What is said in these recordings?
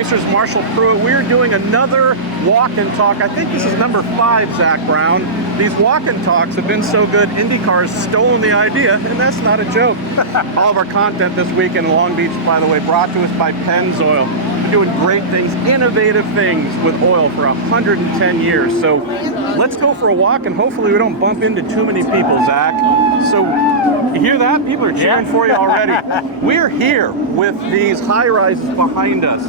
Racers, Marshall Pruett. We're doing another walk and talk. I think this is number 5, Zach Brown. These walk and talks have been so good, IndyCar has stolen the idea, and that's not a joke. All of our content this week in Long Beach, by the way, brought to us by Pennzoil. We're doing great things, innovative things with oil for 110 years. So let's go for a walk, and hopefully we don't bump into too many people, Zach. So you hear that? People are cheering for you already. We're here with these high-rises behind us.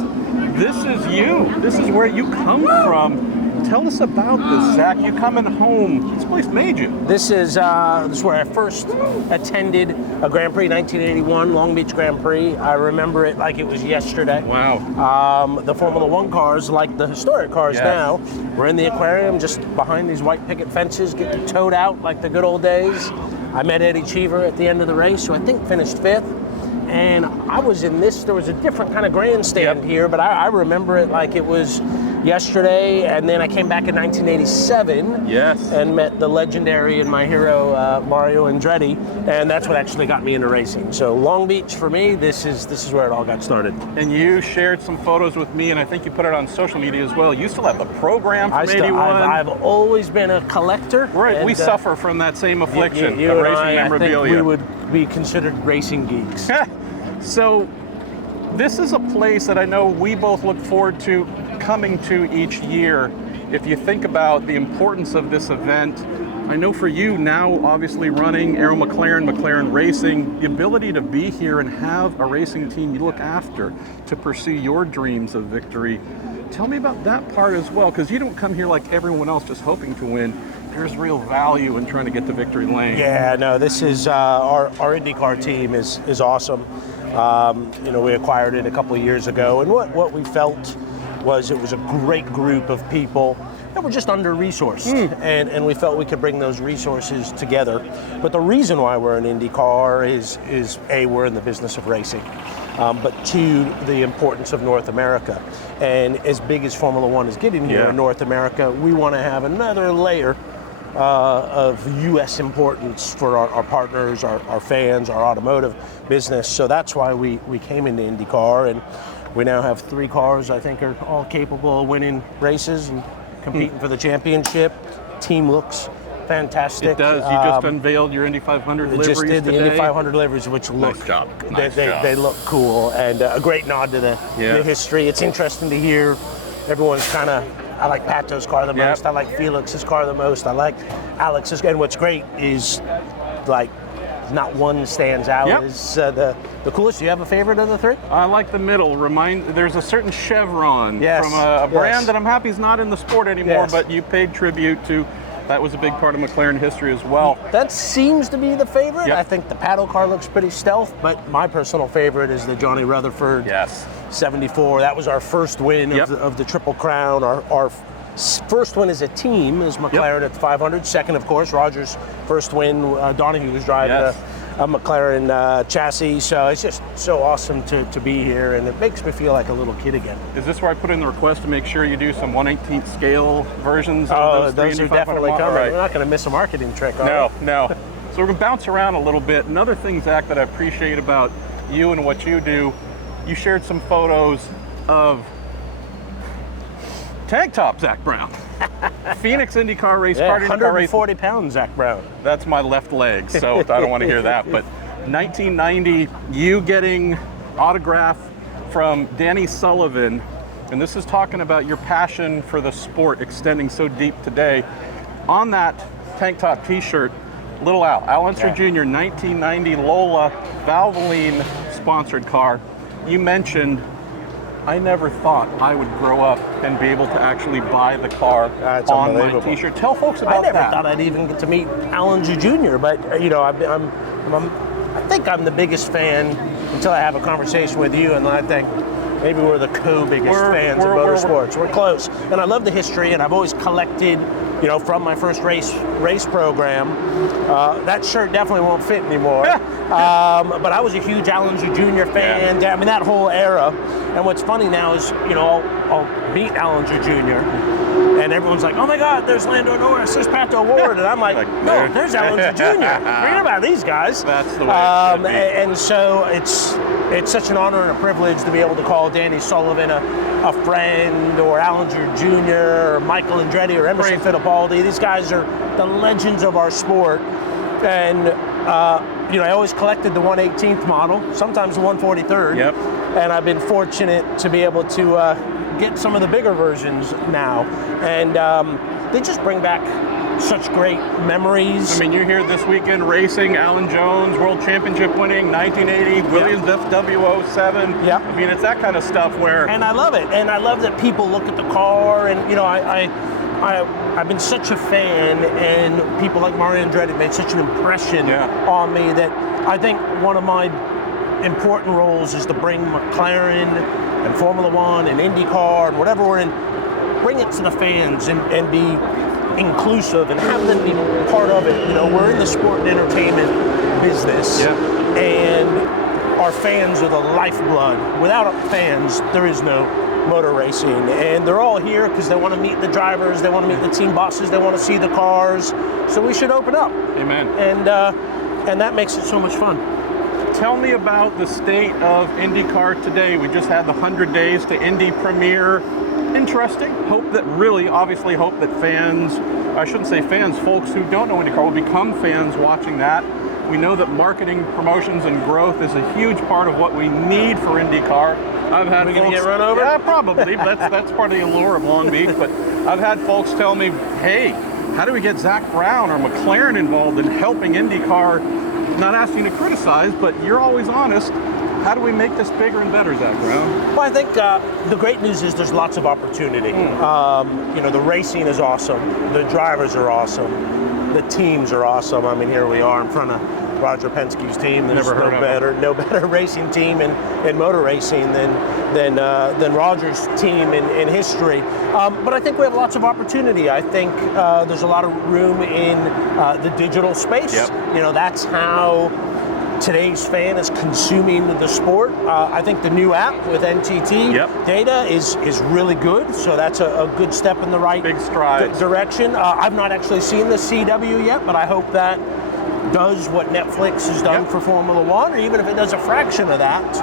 This is you. This is where you come from. Tell us about this, Zach. You coming home. This place made you. This is where I first attended a Grand Prix, 1981, Long Beach Grand Prix. I remember it like it was yesterday. Wow. The Formula One cars, like the historic cars now, we're in the aquarium just behind these white picket fences, getting towed out like the good old days. I met Eddie Cheever at the end of the race, who I think finished 5th. And I was in this, there was a different kind of grandstand here, but I remember it like it was yesterday. And then I came back in 1987 and met the legendary and my hero, Mario Andretti. And that's what actually got me into racing. So Long Beach, for me, this is where it all got started. And you shared some photos with me, and I think you put it on social media as well. You still have the program from 81. I've always been a collector. Right, and we suffer from that same affliction you of and racing I memorabilia. think we would be considered racing geeks. So this is a place that I know we both look forward to coming to each year. If you think about the importance of this event, I know for you now, obviously running Aero McLaren Racing, the ability to be here and have a racing team you look after to pursue your dreams of victory. Tell me about that part as well, because you don't come here like everyone else just hoping to win. There's real value in trying to get to victory lane. Yeah, no, this is our IndyCar team is awesome. We acquired it a couple of years ago, and what we felt was it was a great group of people that were just under-resourced, and we felt we could bring those resources together. But the reason why we're in IndyCar is A, we're in the business of racing, but 2, the importance of North America. And as big as Formula One is getting here in North America, we want to have another layer of U.S. importance for our partners, our fans, our automotive business. So that's why we came into IndyCar, and we now have 3 cars I think are all capable of winning races and competing for the championship. Team looks fantastic. It does. You just unveiled your Indy 500 liveries just did the today. Indy 500 liveries, which look Nice job. They look cool, and a great nod to the history. It's interesting to hear everyone's kind of, I like Pato's car the most, I like Felix's car the most, I like Alex's, and what's great is like not one stands out as the coolest. Do you have a favorite of the 3? I like the middle. There's a certain chevron from a brand that I'm happy is not in the sport anymore, but you paid tribute to. That was a big part of McLaren history as well. That seems to be the favorite. I think the Pato car looks pretty stealth, but my personal favorite is the Johnny Rutherford 74. That was our first win of the Triple Crown. Our first win as a team is McLaren at the 500. Second, of course, Roger's first win. Donahue was driving a McLaren chassis. So it's just so awesome to be here, and it makes me feel like a little kid again. Is this where I put in the request to make sure you do some 1/18th scale versions of those are definitely coming. We're not going to miss a marketing trick, are we? No. So we're going to bounce around a little bit. Another thing, Zach, that I appreciate about you and what you do, you shared some photos of tank top Zach Brown. Phoenix IndyCar race, IndyCar race. 140 pounds, Zach Brown. That's my left leg, so I don't want to hear that. But 1990, you getting autograph from Danny Sullivan, and this is talking about your passion for the sport extending so deep today. On that tank top t-shirt, little Al Unser Jr., 1990 Lola Valvoline sponsored car. You mentioned, I never thought I would grow up and be able to actually buy the car on my t-shirt. Tell folks about that. I never thought I'd even get to meet Al Unser Jr., but I think I'm the biggest fan until I have a conversation with you, and I think maybe we're the co-biggest fans of motorsports. We're close, and I love the history, and I've always collected, from my first race program. That shirt definitely won't fit anymore. But I was a huge Al Unser Jr. fan. I mean, that whole era. And what's funny now is, I'll meet Al Unser Jr. and everyone's like, oh my God, there's Lando Norris, there's Pato O'Ward, and I'm like, no, there's Alonso Jr. Forget about these guys. That's the way it should be. And so it's such an honor and a privilege to be able to call Danny Sullivan a friend, or Allinger Jr., or Michael Andretti, or Emerson Fittipaldi. These guys are the legends of our sport. And I always collected the 118th model, sometimes the 143rd. Yep. And I've been fortunate to be able to get some of the bigger versions now. And they just bring back such great memories. I mean, you're here this weekend racing Alan Jones, World Championship winning, 1980, Williams FW07. Yeah. I mean, it's that kind of stuff where... And I love it. And I love that people look at the car, and, I've been such a fan, and people like Mario Andretti made such an impression on me that I think one of my important roles is to bring McLaren and Formula One and IndyCar and whatever we're in, bring it to the fans and be inclusive and have them be part of it. We're in the sport and entertainment business, and our fans are the lifeblood. Without fans, there is no motor racing, and they're all here because they want to meet the drivers, they want to meet the team bosses, they want to see the cars. So we should open up. Amen. And that makes it so much fun. Tell me about the state of IndyCar today. We just had the 100 days to Indy premiere. Interesting. Obviously hope that fans, I shouldn't say fans, folks who don't know IndyCar will become fans watching that. We know that marketing, promotions, and growth is a huge part of what we need for IndyCar. I've had folks get run over? Yeah, probably. That's part of the allure of Long Beach. But I've had folks tell me, hey, how do we get Zach Brown or McLaren involved in helping IndyCar? Not asking to criticize, but you're always honest. How do we make this bigger and better, Zach Brown? Well, I think the great news is there's lots of opportunity. The racing is awesome. The drivers are awesome. The teams are awesome. I mean, here we are in front of Roger Penske's team. There's no better racing team in motor racing than Roger's team in history. But I think we have lots of opportunity. I think there's a lot of room in the digital space. Yep. That's how today's fan is consuming the sport. I think the new app with NTT data is really good, so that's a good step in the right big strides direction. I've not actually seen the CW yet, but I hope that does what Netflix has done for Formula One, or even if it does a fraction of that.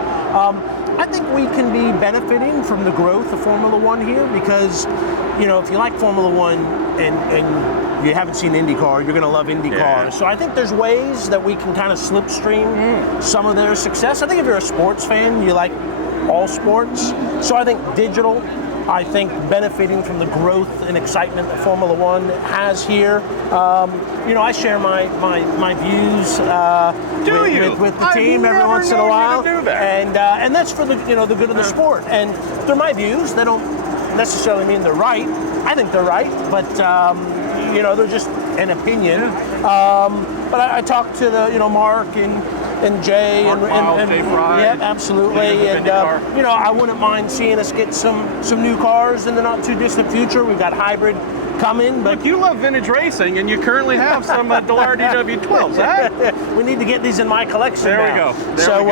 I think we can be benefiting from the growth of Formula One here because, if you like Formula One and you haven't seen IndyCar, you're going to love IndyCar. Yeah. So I think there's ways that we can kind of slipstream some of their success. I think if you're a sports fan, you like all sports. So I think digital, I think benefiting from the growth and excitement that Formula One has here. I share my views with the team every once in a while, and that's for the good of the sport. And they're my views. They don't necessarily mean they're right. I think they're right, but they're just an opinion. But I talked to Mark and Jay Mark Wild, Jay Fry, absolutely. And I wouldn't mind seeing us get some new cars in the not too distant future. We've got hybrid coming, but look, you love vintage racing, and you currently have some Dallara DW12s, huh? We need to get these in my collection. There now. we go. So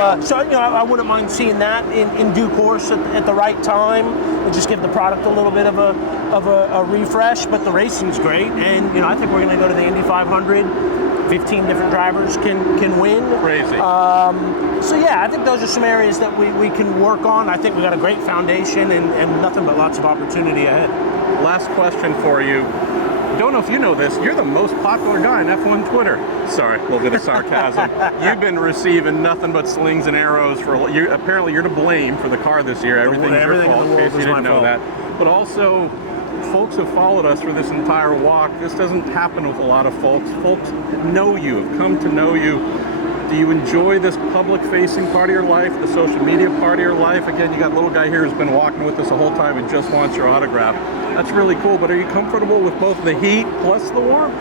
I wouldn't mind seeing that in due course at the right time, and just give the product a little bit of a refresh. But the racing's great, and I think we're going to go to the Indy 500. 15 different drivers can win. Crazy. I think those are some areas that we can work on. I think we got a great foundation and nothing but lots of opportunity ahead. Last question for you. Don't know if you know this, you're the most popular guy on F1 Twitter. Sorry, a little bit of sarcasm. You've been receiving nothing but slings and arrows for you. Apparently you're to blame for the car this year. Everything's your fault, in case you didn't know that. But also, folks have followed us for this entire walk. This doesn't happen with a lot of folks. Folks know you, have come to know you. Do you enjoy this public-facing part of your life, the social media part of your life? Again, you got a little guy here who's been walking with us the whole time and just wants your autograph. That's really cool, but are you comfortable with both the heat plus the warmth?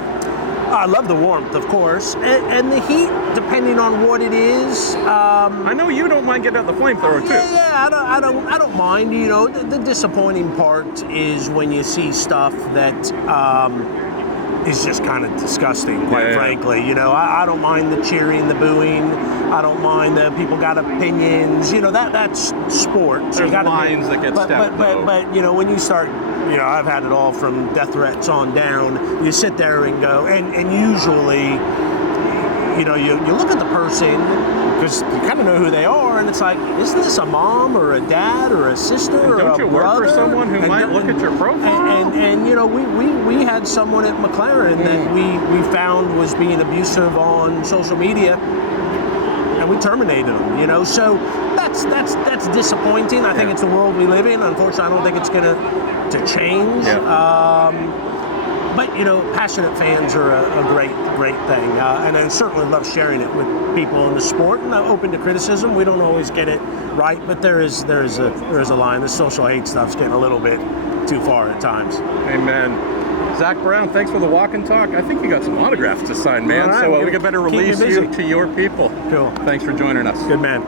I love the warmth, of course, and the heat, depending on what it is. I know you don't mind getting out the flamethrower too. Yeah, I don't mind. The disappointing part is when you see stuff that is just kind of disgusting, quite Yeah. frankly. You know, I don't mind the cheering, the booing. I don't mind that people got opinions. You know, that's sport. So There's you gotta lines that get stepped, though. but you know, when you start, you know, I've had it all from death threats on down. You sit there and go, and usually, you know, you look at the person because you kind of know who they are, and it's like, isn't this a mom or a dad or a sister or Don't a you work brother? for someone who might look at your profile? And you know, we had someone at McLaren that we found was being abusive on social media, and we terminated them. You know, so that's disappointing. I think it's the world we live in. Unfortunately, I don't think it's going to change. Yeah. But you know, passionate fans are a great thing, and I certainly love sharing it with people in the sport. And I'm open to criticism. We don't always get it right, but there is a line. The social hate stuff's getting a little bit too far at times. Amen. Zach Brown, thanks for the walk and talk. I think you got some autographs to sign, man. All right, So we'll we can better keep you release busy. you to your people. Cool. Thanks for joining us. Good man.